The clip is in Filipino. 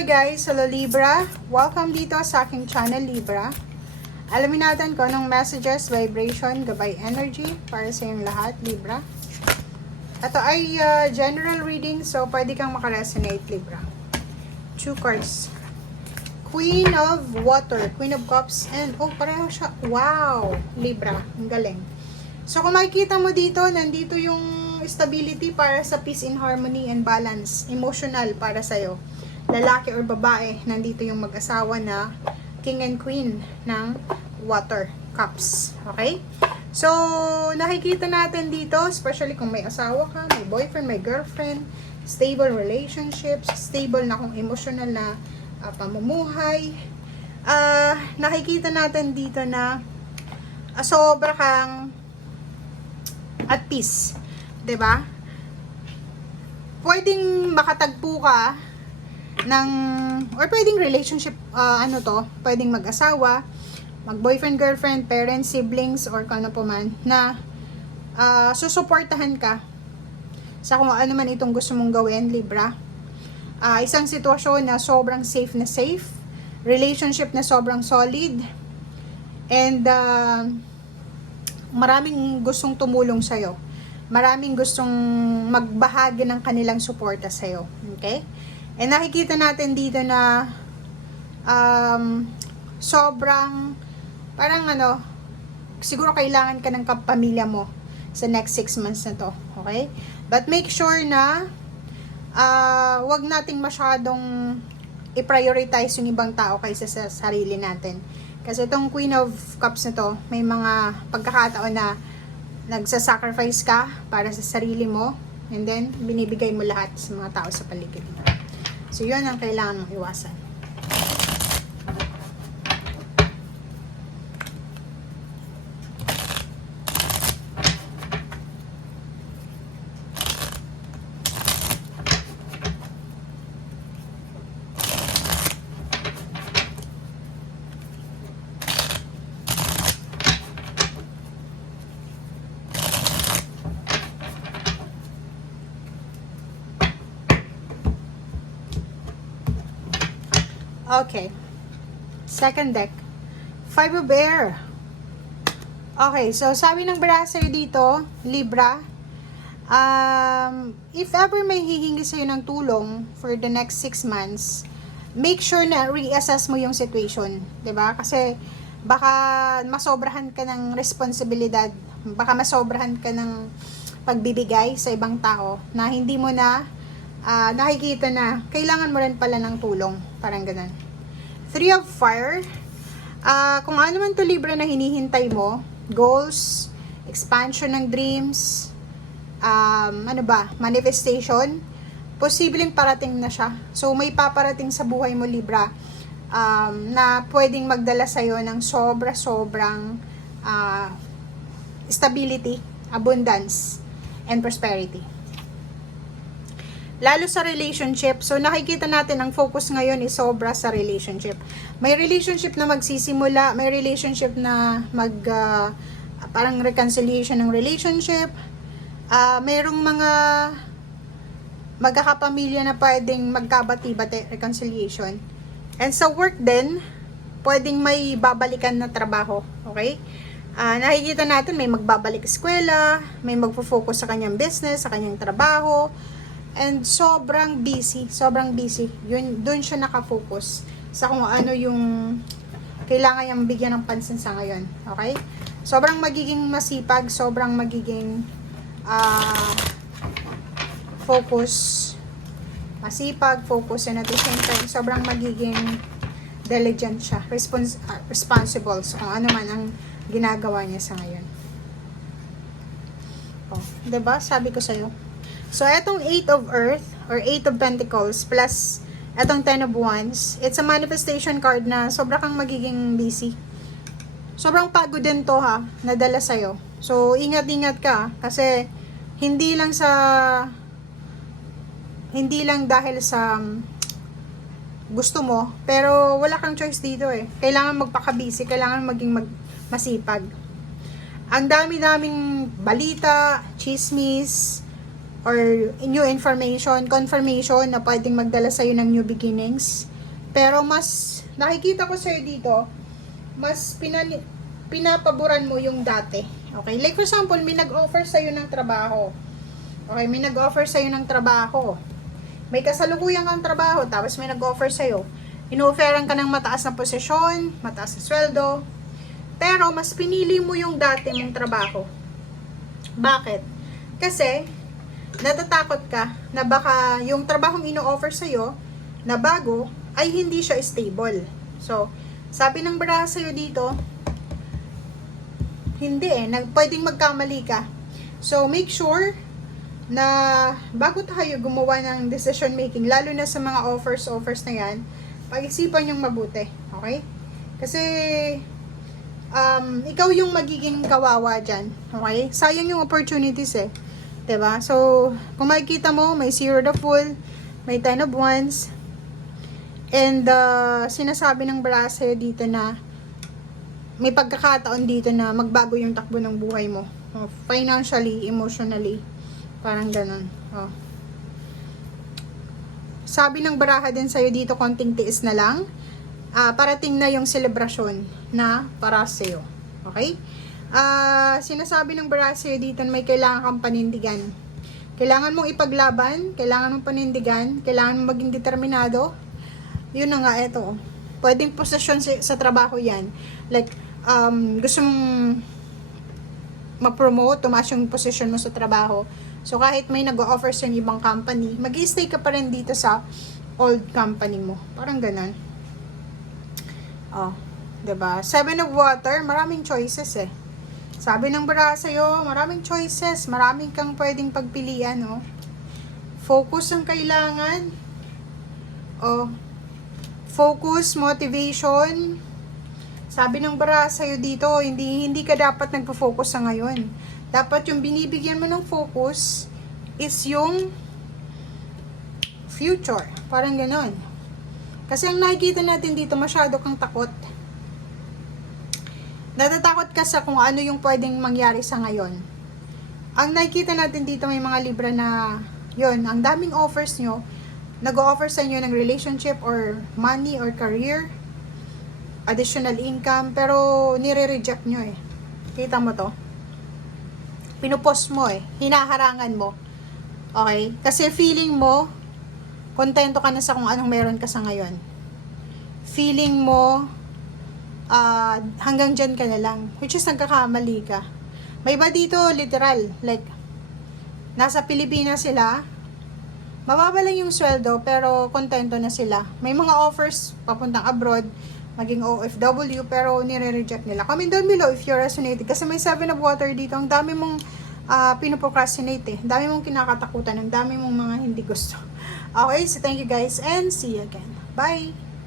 Hello guys! Hello Libra! Welcome dito sa aking channel Libra. Alamin natin kung anong messages, vibration, gabay energy para sa iyong lahat Libra. Ito ay general reading, so pwede kang makaresonate Libra. 2 cards. Queen of Water, Queen of Cups, and pareho siya. Wow! Libra, ang galing. So kung makikita mo dito, nandito yung stability para sa peace and harmony and balance. Emotional para sa'yo. Lalaki or babae, nandito yung mag-asawa na king and queen ng water cups. Okay? So, nakikita natin dito, especially kung may asawa ka, may boyfriend, may girlfriend, stable relationships, stable na kung emotional na pamumuhay. Nakikita natin dito na sobra kang at peace. 'Di ba? Pwedeng makatagpo ka ng or pwedeng relationship pwedeng mag-asawa, mag-boyfriend, girlfriend, parents, siblings or kung ano po man na susuportahan ka sa kung ano man itong gusto mong gawin, Libra. Isang sitwasyon na sobrang safe, relationship na sobrang solid, and maraming gustong tumulong sa'yo. Maraming gustong magbahagi ng kanilang suporta sa'yo. Okay? And nakikita natin dito na sobrang parang siguro kailangan ka ng kapamilya mo sa next 6 months na to. Okay? But make sure na wag nating masyadong i-prioritize yung ibang tao kaysa sa sarili natin. Kasi itong Queen of Cups na to, may mga pagkakataon na nagsasacrifice ka para sa sarili mo, and then binibigay mo lahat sa mga tao sa paligid mo. So yun ang kailangan mong iwasan. Okay. Second deck. 5 of Air. Okay, so sabi ng brasser dito, Libra, if ever may hihingi sa'yo ng tulong for the next 6 months, make sure na reassess mo yung situation. 'Di ba? Kasi baka masobrahan ka ng responsibilidad, baka masobrahan ka ng pagbibigay sa ibang tao na hindi mo na nakikita na kailangan mo rin pala ng tulong. Parang ganun. 3 of Fire. Kung ano man to Libra na hinihintay mo, goals, expansion ng dreams, manifestation, posibleng parating na siya. So, may paparating sa buhay mo, Libra, na pwedeng magdala sa'yo ng sobrang stability, abundance, and prosperity. Lalo sa relationship. So, nakikita natin ang focus ngayon is sobra sa relationship. May relationship na magsisimula, may relationship na parang reconciliation ng relationship. Mayroong mga magkakapamilya na pwedeng magkabati-bati, reconciliation. And sa work din, pwedeng may babalikan na trabaho. Okay? Nakikita natin may magbabalik eskwela, may magfo-focus sa kanyang business, sa kanyang trabaho, and sobrang busy. Doon siya nakafocus sa kung ano yung kailangan niyang bigyan ng pansin sa ngayon. Okay? Sobrang magiging masipag, sobrang magiging focus, and at the same time, sobrang magiging diligent siya, responsible sa kung ano man ang ginagawa niya sa ngayon. Diba? Sabi ko sa'yo. So, etong 8 of Earth or 8 of Pentacles plus etong 10 of Wands, it's a manifestation card na sobra kang magiging busy. Sobrang pagod din to nadala sa'yo. So, ingat-ingat ka kasi hindi lang dahil sa gusto mo, pero wala kang choice dito eh. Kailangan magpaka-busy, kailangan maging masipag. Ang dami-daming balita, chismis, or new information, confirmation na pwedeng magdala sa'yo ng new beginnings. Pero mas nakikita ko sa'yo dito, mas pinapaboran mo yung dati. Okay? Like for example, may nag-offer sa'yo ng trabaho. Okay? May nag-offer sa'yo ng trabaho. May kasalukuyan kang trabaho, tapos may nag-offer sa'yo. Ino-offeran ka ng mataas na posisyon, mataas na sweldo, pero mas pinili mo yung dati mong trabaho. Bakit? Kasi, natatakot ka na baka yung trabahong ino-offer sa'yo na bago ay hindi siya stable. So, sabi ng baraha sa'yo dito, hindi pwedeng magkamali ka. So, make sure na bago tayo gumawa ng decision making, lalo na sa mga offers na yan, pag-isipan yung mabuti. Okay? Kasi, ikaw yung magiging kawawa dyan. Okay? Sayang yung opportunities Diba? So, kung makikita mo, may 0 the Fool, may 10 of Wands, and sinasabi ng baraha sa'yo dito na may pagkakataon dito na magbago yung takbo ng buhay mo. Financially, emotionally, parang ganun. Sabi ng baraha din sa'yo dito, konting tiis na lang. Parating na yung selebrasyon na para sa'yo. Okay? Sinasabi ng baraha sa'yo dito na may kailangan kang panindigan. Kailangan mong ipaglaban, kailangan mong panindigan, kailangan mong maging determinado. Yun na nga, eto. Pwedeng posisyon sa trabaho yan. Like, gusto mong ma-promote, tumaas yung posisyon mo sa trabaho. So, kahit may nag-o-offer sa ibang company, mag-i-stay ka pa rin dito sa old company mo. Parang ganun. Diba? 7 of Water, maraming choices Sabi ng baraha sa'yo, maraming choices, maraming kang pwedeng pagpilian, Focus ang kailangan. Focus, motivation. Sabi ng baraha sa'yo dito, hindi ka dapat nagpo-focus sa ngayon. Dapat yung binibigyan mo ng focus is yung future. Parang ganon. Kasi ang nakikita natin dito, masyado kang takot. Natatakot ka sa kung ano yung pwedeng mangyari sa ngayon. Ang nakikita natin dito, may mga libra na, yun, ang daming offers nyo, nag-o-offer sa inyo ng relationship or money or career, additional income, pero nire-reject nyo Kita mo to? Pinupost mo hinaharangan mo. Okay? Kasi feeling mo, kontento ka na sa kung anong meron ka sa ngayon. Feeling mo, hanggang dyan ka na lang. Which is nagkakamali ka. May iba dito, literal, like, nasa Pilipinas sila, mababa lang yung sweldo, pero kontento na sila. May mga offers papuntang abroad, maging OFW, pero nire-reject nila. Comment down below if you're resonated. Kasi may 7 of Water dito, ang dami mong pinoprocrastinate ang dami mong kinakatakutan, ang dami mong mga hindi gusto. Okay, so thank you guys, and see you again. Bye!